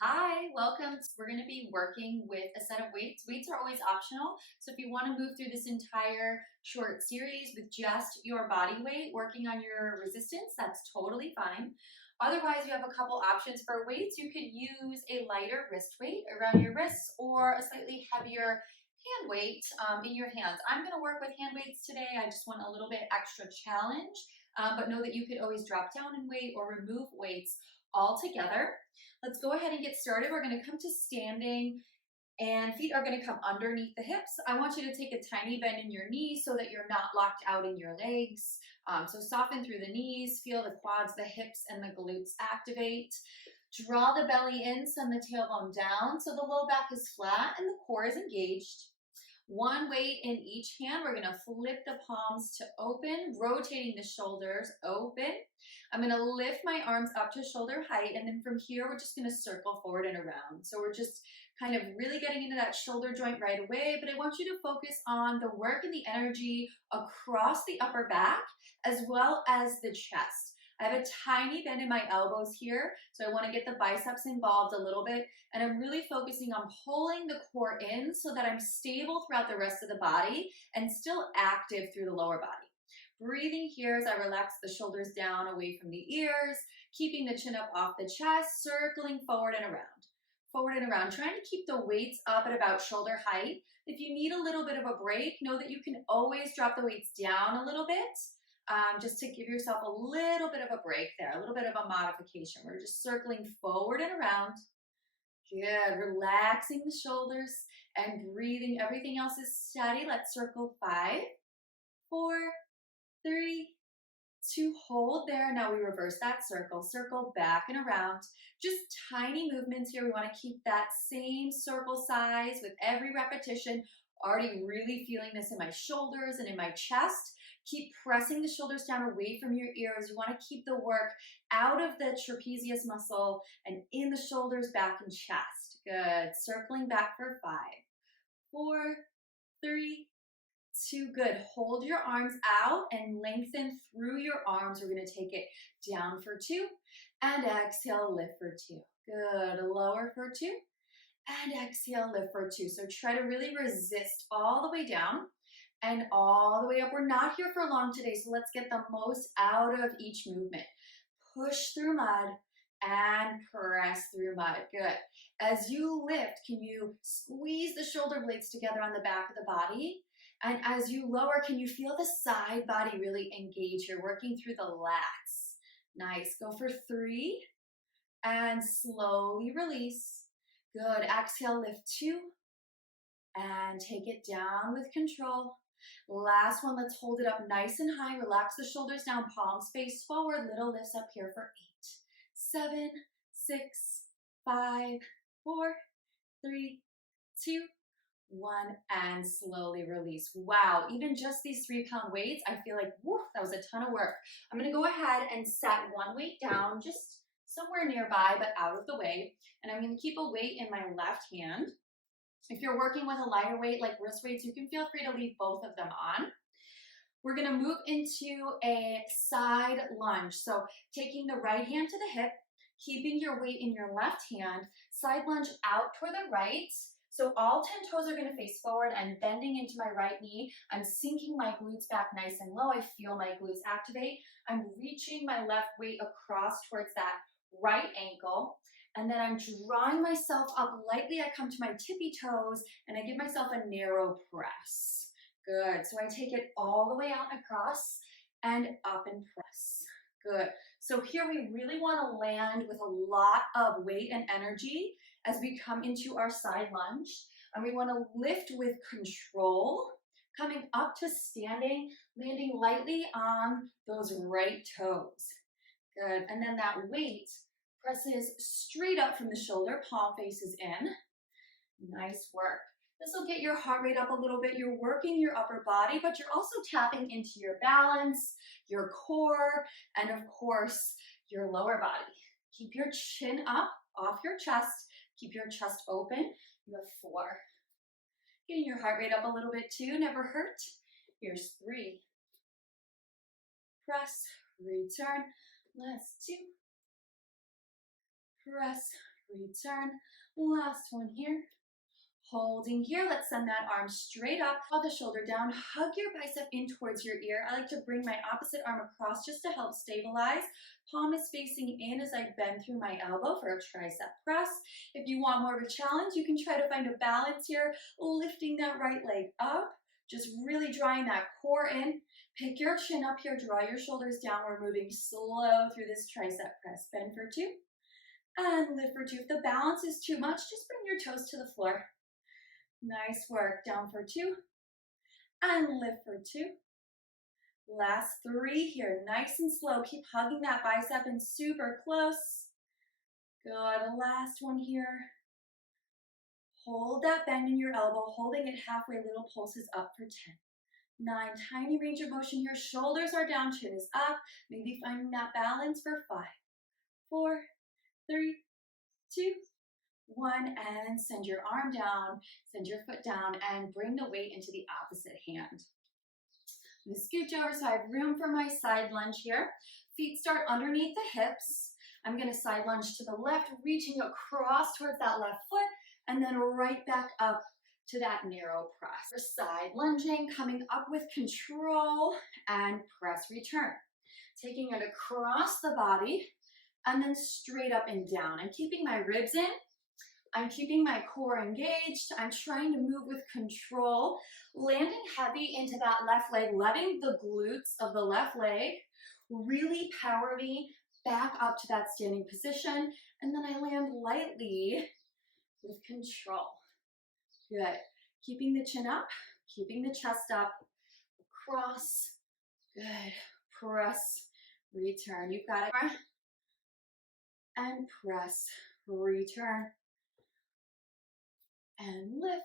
Hi, welcome. We're going to be working with a set of weights. Weights are always optional. So if you want to move through this entire short series with just your body weight, working on your resistance, that's totally fine. Otherwise, you have a couple options for weights. You could use a lighter wrist weight around your wrists or a slightly heavier hand weight in your hands. I'm going to work with hand weights today. I just want a little bit extra challenge, but know that you could always drop down in weight or remove weights all together. Let's go ahead and get started. We're going to come to standing and feet are going to come underneath the hips. I want you to take a tiny bend in your knees so that you're not locked out in your legs. So soften through the knees, feel the quads, the hips, and the glutes activate. Draw the belly in, send the tailbone down so the low back is flat and the core is engaged. One weight in each hand. We're going to flip the palms to open, rotating the shoulders open. I'm going to lift my arms up to shoulder height, and then from here, we're just going to circle forward and around. So we're just kind of really getting into that shoulder joint right away, but I want you to focus on the work and the energy across the upper back as well as the chest. I have a tiny bend in my elbows here, so I want to get the biceps involved a little bit, and I'm really focusing on pulling the core in so that I'm stable throughout the rest of the body and still active through the lower body. Breathing here as I relax the shoulders down away from the ears, keeping the chin up off the chest, circling forward and around. Forward and around, trying to keep the weights up at about shoulder height. If you need a little bit of a break, know that you can always drop the weights down a little bit. Just to give yourself a little bit of a break there, a little bit of a modification. We're just circling forward and around. Good, relaxing the shoulders and breathing. Everything else is steady. Let's circle 5, 4, 3, 2, hold there. Now we reverse that circle, circle back and around. Just tiny movements here. We want to keep that same circle size with every repetition. Already really feeling this in my shoulders and in my chest. Keep pressing the shoulders down away from your ears. You want to keep the work out of the trapezius muscle and in the shoulders, back, and chest. Good. Circling back for 5, 4, 3, 2. Good. Hold your arms out and lengthen through your arms. We're going to take it down for 2 and exhale, lift for 2. Good. Lower for 2 and exhale, lift for 2. So try to really resist all the way down and all the way up. We're not here for long today, so let's get the most out of each movement. Push through mud and press through mud. Good. As you lift, can you squeeze the shoulder blades together on the back of the body? And as you lower, can you feel the side body really engage? You're working through the lats. Nice. Go for 3 and slowly release. Good. Exhale, lift 2 and take it down with control. Last one, let's hold it up nice and high. Relax the shoulders down, palms face forward. Little lifts up here for 8, 7, 6, 5, 4, 3, 2, 1, and slowly release. Wow, even just these 3-pound weights, I feel like, woof, that was a ton of work. I'm gonna go ahead and set one weight down, just somewhere nearby, but out of the way. And I'm gonna keep a weight in my left hand. If you're working with a lighter weight like wrist weights, you can feel free to leave both of them on. We're gonna move into a side lunge. So taking the right hand to the hip, keeping your weight in your left hand, side lunge out toward the right. So all 10 toes are gonna face forward and bending into my right knee. I'm sinking my glutes back nice and low. I feel my glutes activate. I'm reaching my left weight across towards that right ankle. And then I'm drawing myself up lightly. I come to my tippy toes and I give myself a narrow press. Good. So I take it all the way out and across and up and press. Good. So here we really want to land with a lot of weight and energy as we come into our side lunge. And we want to lift with control, coming up to standing, landing lightly on those right toes. Good. And then that weight presses straight up from the shoulder, palm faces in. Nice work. This will get your heart rate up a little bit. You're working your upper body, but you're also tapping into your balance, your core, and of course, your lower body. Keep your chin up off your chest. Keep your chest open. You have 4. Getting your heart rate up a little bit too, never hurt. Here's 3. Press, return. Last 2. Press, return. Last one here. Holding here, let's send that arm straight up, draw the shoulder down, hug your bicep in towards your ear. I like to bring my opposite arm across just to help stabilize. Palm is facing in as I bend through my elbow for a tricep press. If you want more of a challenge, you can try to find a balance here, lifting that right leg up, just really drawing that core in. Pick your chin up here, draw your shoulders down. We're moving slow through this tricep press. Bend for 2 and lift for 2. If the balance is too much, just bring your toes to the floor. Nice work. Down for 2 and lift for 2. Last 3 here. Nice and slow. Keep hugging that bicep in super close. Good. Last one here. Hold that bend in your elbow, holding it halfway, little pulses up for 10. 9, tiny range of motion here. Shoulders are down, chin is up. Maybe finding that balance for 5, 4, 3, 2, 1, and send your arm down, send your foot down, and bring the weight into the opposite hand. I'm going to scooch over so I have room for my side lunge here. Feet start underneath the hips. I'm going to side lunge to the left, reaching across towards that left foot, and then right back up to that narrow press. Side lunging, coming up with control, and press return. Taking it across the body, and then straight up and down. I'm keeping my ribs in. I'm keeping my core engaged. I'm trying to move with control, landing heavy into that left leg, letting the glutes of the left leg really power me back up to that standing position. And then I land lightly with control. Good. Keeping the chin up, keeping the chest up, cross. Good. Press, return. You've got it. And press, return. And lift.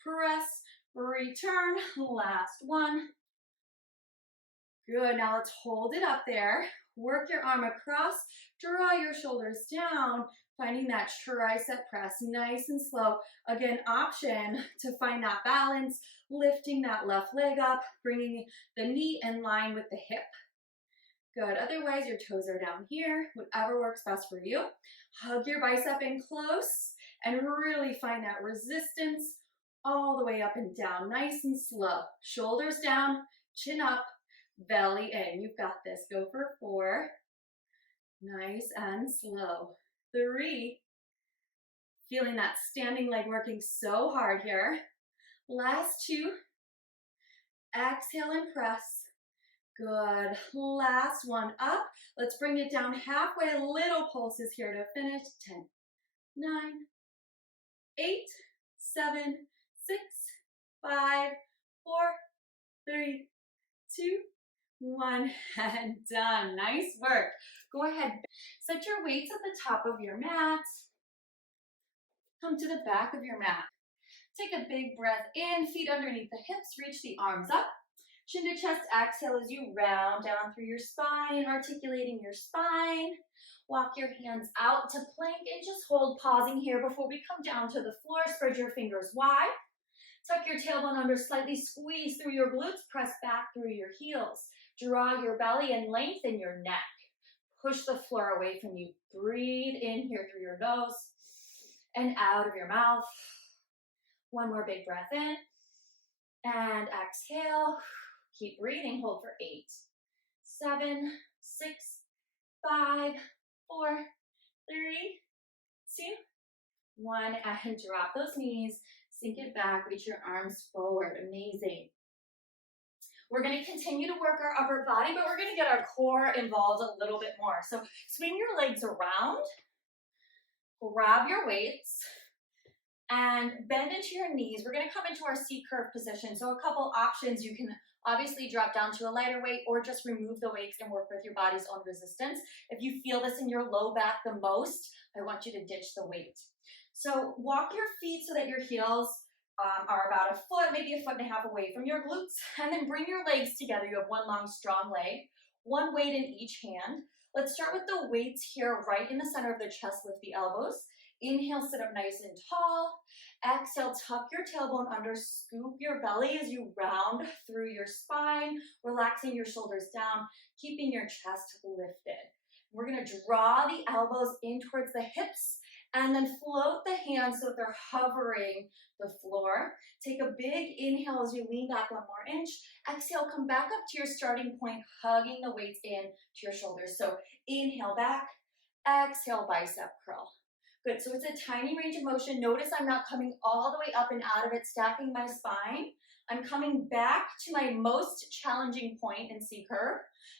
Press, return. Last one. Good. Now let's hold it up there. Work your arm across. Draw your shoulders down. Finding that tricep press. Nice and slow. Again, option to find that balance. Lifting that left leg up. Bringing the knee in line with the hip. Good. Otherwise, your toes are down here. Whatever works best for you. Hug your bicep in close and really find that resistance all the way up and down. Nice and slow. Shoulders down, chin up, belly in. You've got this. Go for 4. Nice and slow. 3. Feeling that standing leg working so hard here. Last 2. Exhale and press. Good. Last one up. Let's bring it down halfway. Little pulses here to finish. 10, 9, 8, 7, 6, 5, 4, 3, 2, 1, and done. Nice work. Go ahead. Set your weights at the top of your mat. Come to the back of your mat. Take a big breath in. Feet underneath the hips. Reach the arms up. Chin to chest, exhale as you round down through your spine, articulating your spine. Walk your hands out to plank and just hold, pausing here before we come down to the floor. Spread your fingers wide. Tuck your tailbone under, slightly squeeze through your glutes, press back through your heels. Draw your belly and lengthen your neck. Push the floor away from you. Breathe in here through your nose and out of your mouth. One more big breath in and exhale. Keep breathing. Hold for 8, 7, 6, 5, 4, 3, 2, 1, and drop those knees. Sink it back. Reach your arms forward. Amazing. We're going to continue to work our upper body, but we're going to get our core involved a little bit more. So swing your legs around. Grab your weights. And bend into your knees. We're going to come into our C curve position. So a couple options. You can obviously drop down to a lighter weight or just remove the weights and work with your body's own resistance. If you feel this in your low back the most, I want you to ditch the weight. So walk your feet so that your heels are about a foot, maybe a foot and a half away from your glutes. And then bring your legs together. You have one long, strong leg, one weight in each hand. Let's start with the weights here right in the center of the chest. Lift the elbows. Inhale, sit up nice and tall. Exhale, tuck your tailbone under, scoop your belly as you round through your spine, relaxing your shoulders down, keeping your chest lifted. We're gonna draw the elbows in towards the hips and then float the hands so that they're hovering the floor. Take a big inhale as you lean back 1 more inch. Exhale, come back up to your starting point, hugging the weights in to your shoulders. So inhale back, exhale, bicep curl. Good, so it's a tiny range of motion. Notice I'm not coming all the way up and out of it, stacking my spine. I'm coming back to my most challenging point in C curve,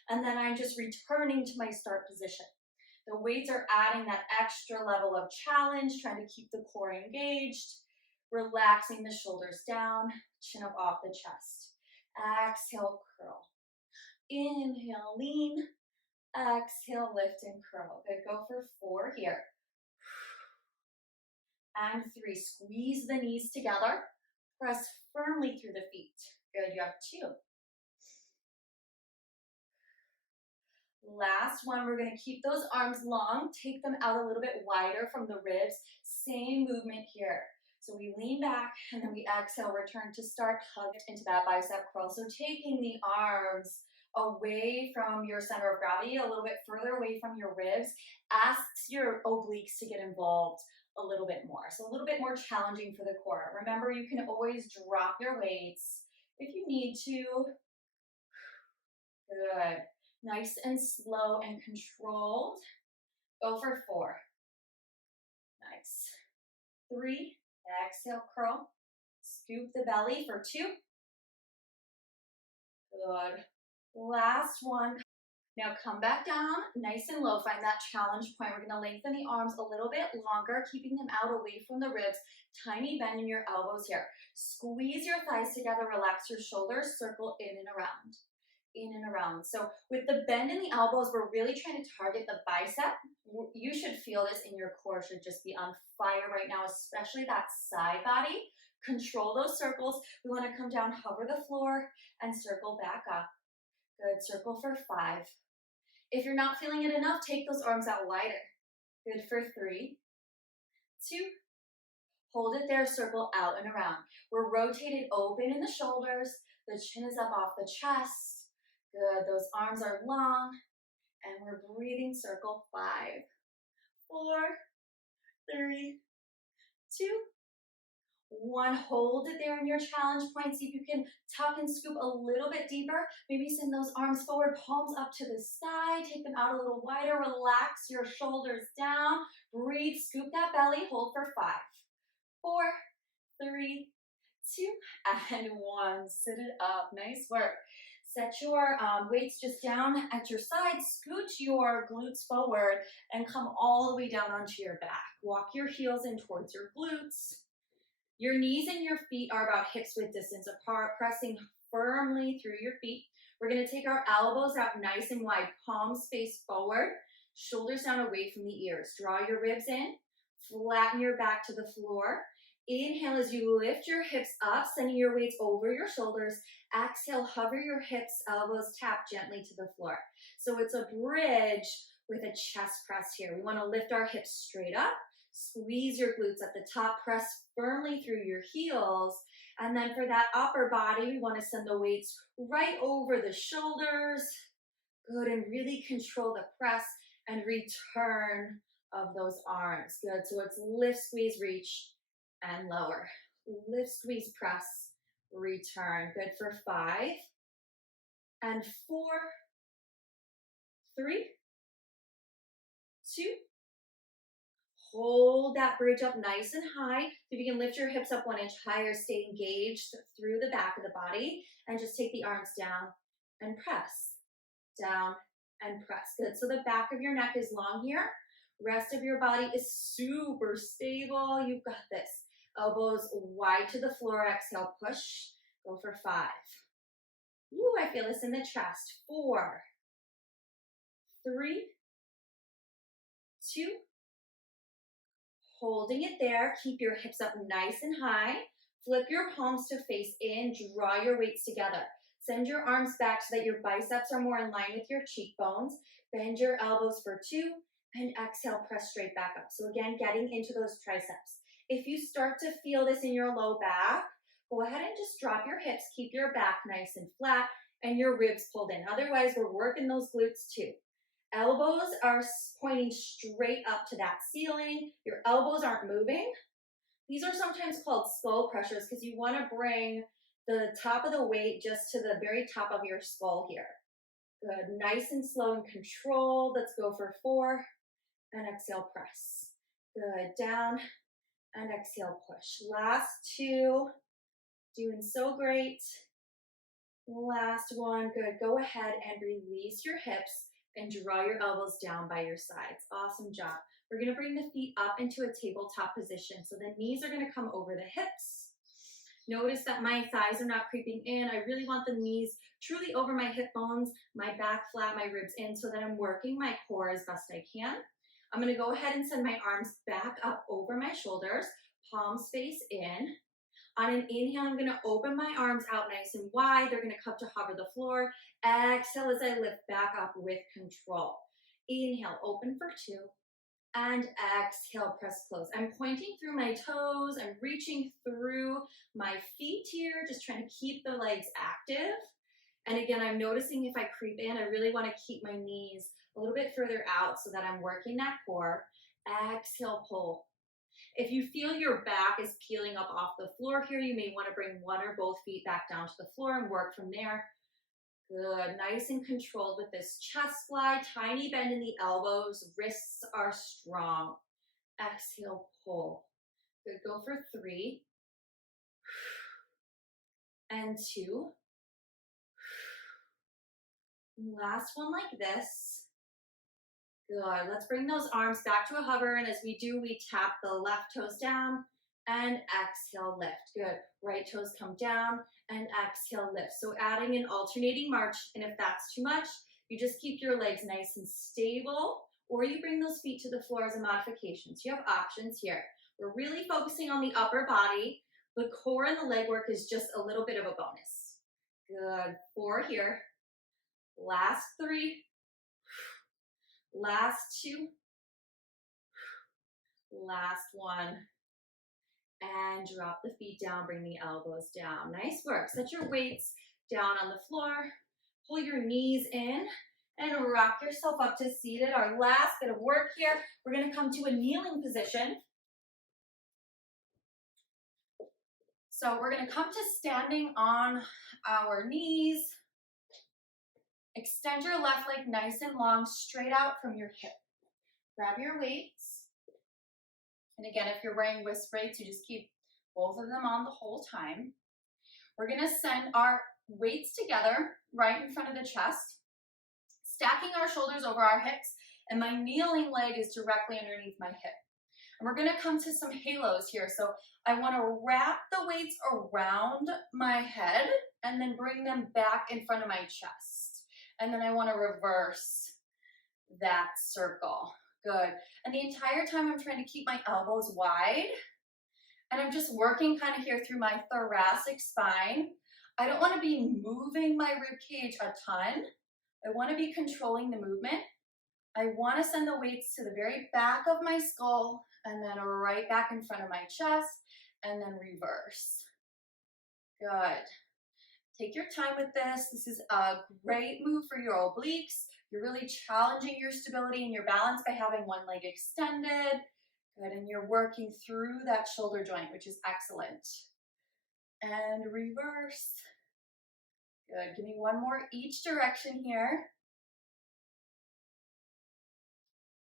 and then I'm just returning to my start position. The weights are adding that extra level of challenge, trying to keep the core engaged, relaxing the shoulders down, chin up off the chest. Exhale, curl. Inhale, lean. Exhale, lift and curl. Good, go for 4 here. And 3, squeeze the knees together. Press firmly through the feet. Good, you have 2. Last one, we're gonna keep those arms long, take them out a little bit wider from the ribs. Same movement here. So we lean back and then we exhale, return to start, hugged into that bicep curl. So taking the arms away from your center of gravity, a little bit further away from your ribs, asks your obliques to get involved a little bit more. So a little bit more challenging for the core. Remember, you can always drop your weights if you need to. Good. Nice and slow and controlled. Go for 4. Nice. 3. Exhale, curl. Scoop the belly for 2. Good. Last one. Now come back down, nice and low. Find that challenge point. We're gonna lengthen the arms a little bit longer, keeping them out away from the ribs. Tiny bend in your elbows here. Squeeze your thighs together, relax your shoulders, circle in and around. In and around. So with the bend in the elbows, we're really trying to target the bicep. You should feel this in your core, should just be on fire right now, especially that side body. Control those circles. We want to come down, hover the floor, and circle back up. Good, circle for 5. If you're not feeling it enough, take those arms out wider. Good for 3, 2, hold it there, circle out and around. We're rotated open in the shoulders, the chin is up off the chest. Good, those arms are long, and we're breathing, circle 5, 4, 3, 2, 1. Hold it there in your challenge point. See if you can tuck and scoop a little bit deeper. Maybe send those arms forward, palms up to the sky. Take them out a little wider. Relax your shoulders down. Breathe, scoop that belly. Hold for 5, 4, 3, 2, and 1. Sit it up. Nice work. Set your weights just down at your sides. Scoot your glutes forward and come all the way down onto your back. Walk your heels in towards your glutes. Your knees and your feet are about hips width distance apart, pressing firmly through your feet. We're gonna take our elbows out nice and wide, palms face forward, shoulders down away from the ears. Draw your ribs in, flatten your back to the floor. Inhale as you lift your hips up, sending your weights over your shoulders. Exhale, hover your hips, elbows tap gently to the floor. So it's a bridge with a chest press here. We wanna lift our hips straight up. Squeeze your glutes at the top, press firmly through your heels. And then for that upper body, we want to send the weights right over the shoulders. Good, and really control the press and return of those arms. Good, so it's lift, squeeze, reach, and lower. Lift, squeeze, press, return. Good for 5, and 4, 3, 2, hold that bridge up nice and high. If you can lift your hips up 1 inch higher, stay engaged through the back of the body, and just take the arms down and press. Down and press. Good, so the back of your neck is long here. Rest of your body is super stable. You've got this. Elbows wide to the floor. Exhale, push. Go for 5. Ooh, I feel this in the chest. 4, 3, 2, holding it there. Keep your hips up nice and high. Flip your palms to face in. Draw your weights together. Send your arms back so that your biceps are more in line with your cheekbones. Bend your elbows for 2, and exhale, press straight back up. So again, getting into those triceps. If you start to feel this in your low back, go ahead and just drop your hips, keep your back nice and flat, and your ribs pulled in. Otherwise, we're working those glutes too. Elbows are pointing straight up to that ceiling. Your elbows aren't moving. These are sometimes called skull crushers because you want to bring the top of the weight just to the very top of your skull here. Good, nice and slow and controlled. Let's go for 4, and exhale, press. Good, down, and exhale, push. Last 2, doing so great. Last one, good. Go ahead and release your hips and draw your elbows down by your sides. Awesome job. We're gonna bring the feet up into a tabletop position. So the knees are gonna come over the hips. Notice that my thighs are not creeping in. I really want the knees truly over my hip bones, my back flat, my ribs in, so that I'm working my core as best I can. I'm gonna go ahead and send my arms back up over my shoulders, palms face in. On an inhale, I'm gonna open my arms out nice and wide. They're gonna come to hover the floor. Exhale as I lift back up with control. Inhale, open for 2. And exhale, press close. I'm pointing through my toes. I'm reaching through my feet here, just trying to keep the legs active. And again, I'm noticing if I creep in, I really want to keep my knees a little bit further out so that I'm working that core. Exhale, pull. If you feel your back is peeling up off the floor here, you may want to bring one or both feet back down to the floor and work from there. Good, nice and controlled with this chest fly, tiny bend in the elbows, wrists are strong. Exhale, pull. Good, go for 3. And 2. Last one like this. Good, let's bring those arms back to a hover, and as we do, we tap the left toes down and exhale, lift. Good, right toes come down and exhale, lift. So adding an alternating march, and if that's too much, you just keep your legs nice and stable, or you bring those feet to the floor as a modification. So you have options here. We're really focusing on the upper body. The core and the leg work is just a little bit of a bonus. Good, 4 here. Last 3. Last 2. Last 1. And drop the feet down, bring the elbows down. Nice work. Set your weights down on the floor. Pull your knees in and rock yourself up to seated. Our last bit of work here. We're going to come to a kneeling position. So we're going to come to standing on our knees. Extend your left leg nice and long, straight out from your hip. Grab your weights. And again, if you're wearing wrist weights, you just keep both of them on the whole time. We're gonna send our weights together right in front of the chest, stacking our shoulders over our hips, and my kneeling leg is directly underneath my hip. And we're gonna come to some halos here. So I wanna wrap the weights around my head and then bring them back in front of my chest. And then I wanna reverse that circle. Good. And the entire time I'm trying to keep my elbows wide, and I'm just working kind of here through my thoracic spine. I don't want to be moving my rib cage a ton. I want to be controlling the movement. I want to send the weights to the very back of my skull and then right back in front of my chest and then reverse. Good. Take your time with this. This is a great move for your obliques. You're really challenging your stability and your balance by having one leg extended. Good, and you're working through that shoulder joint, which is excellent. And reverse. Good, give me one more each direction here.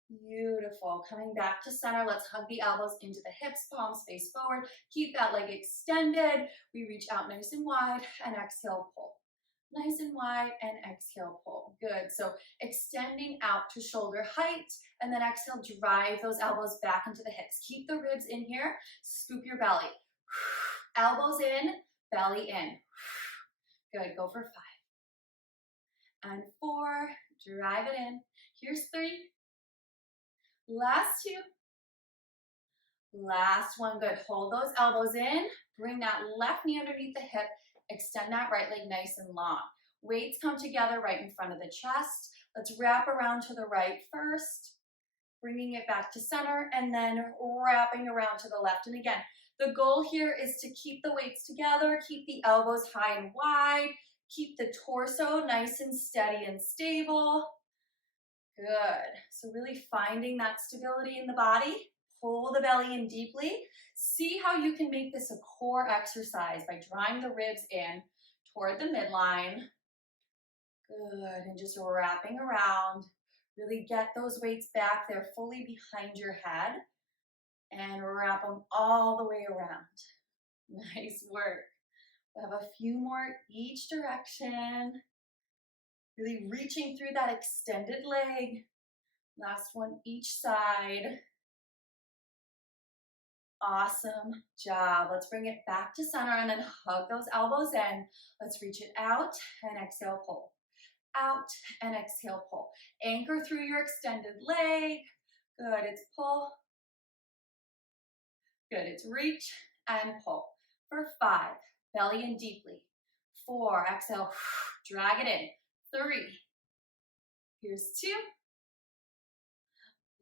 Beautiful, coming back to center. Let's hug the elbows into the hips, palms face forward. Keep that leg extended. We reach out nice and wide and exhale, pull. Nice and wide and exhale, pull. Good, so extending out to shoulder height and then exhale, drive those elbows back into the hips. Keep the ribs in here, scoop your belly. Elbows in, belly in. Good, go for 5. And 4, drive it in. Here's 3. Last 2. Last 1, good. Hold those elbows in, bring that left knee underneath the hip, extend that right leg nice and long. Weights come together right in front of the chest. Let's wrap around to the right first. bringing it back to center, and then wrapping around to the left. And again, the goal here is to keep the weights together, keep the elbows high and wide, keep the torso nice and steady and stable. Good. So really finding that stability in the body. Pull the belly in deeply. See how you can make this a core exercise by drawing the ribs in toward the midline. Good. And just wrapping around. Really get those weights back there fully behind your head. And wrap them all the way around. Nice work. We have a few more each direction. Really reaching through that extended leg. Last one each side. Awesome job. Let's bring it back to center and then hug those elbows in. Let's reach it out and exhale, pull. Out and exhale, pull. Anchor through your extended leg. Good, it's pull. Good, it's reach and pull. For 5, belly in deeply. 4, exhale, drag it in. 3, here's 2.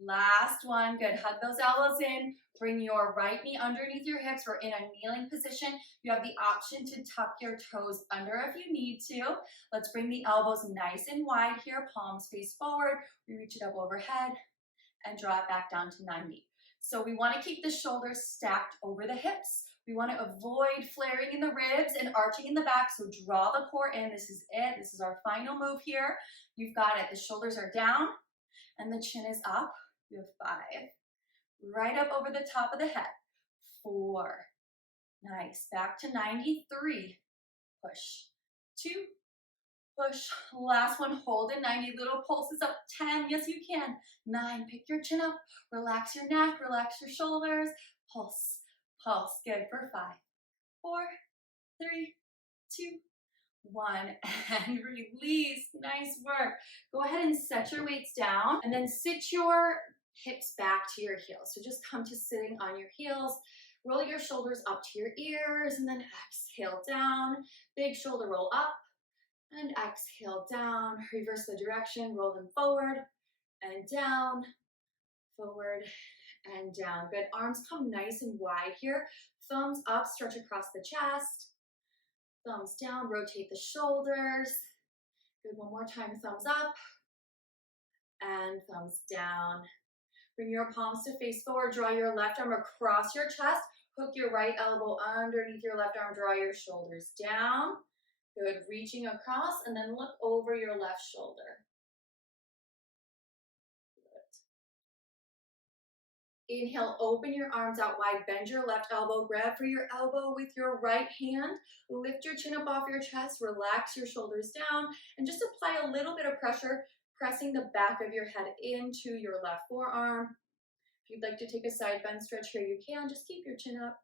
Last one, good. Hug those elbows in. Bring your right knee underneath your hips. We're in a kneeling position. You have the option to tuck your toes under if you need to. Let's bring the elbows nice and wide here. Palms face forward. We reach it up overhead and draw it back down to 90. So we want to keep the shoulders stacked over the hips. We want to avoid flaring in the ribs and arching in the back. So draw the core in. This is it. This is our final move here. You've got it. The shoulders are down and the chin is up. You have 5. Right up over the top of the head. 4. Nice. Back to 90. 3. Push. 2. Push. Last one. Hold in 90. Little pulses up. 10. Yes, you can. 9. Pick your chin up. Relax your neck. Relax your shoulders. Pulse. Pulse. Good for 5. 4. 3. 2. 1. And release. Nice work. Go ahead and set your weights down and then sit your hips back to your heels. So just come to sitting on your heels. Roll your shoulders up to your ears and then exhale down. Big shoulder roll up and exhale down. Reverse the direction. Roll them forward and down. Forward and down. Good. Arms come nice and wide here. Thumbs up. Stretch across the chest. Thumbs down. Rotate the shoulders. Good. One more time. Thumbs up and thumbs down. Bring your palms to face forward. Draw your left arm across your chest. Hook your right elbow underneath your left arm. Draw your shoulders down. Good. Reaching across and then look over your left shoulder. Good. Inhale, open your arms out wide. Bend your left elbow. Grab for your elbow with your right hand. Lift your chin up off your chest. Relax your shoulders down. And just apply a little bit of pressure, pressing the back of your head into your left forearm. If you'd like to take a side bend stretch here, you can. Just keep your chin up.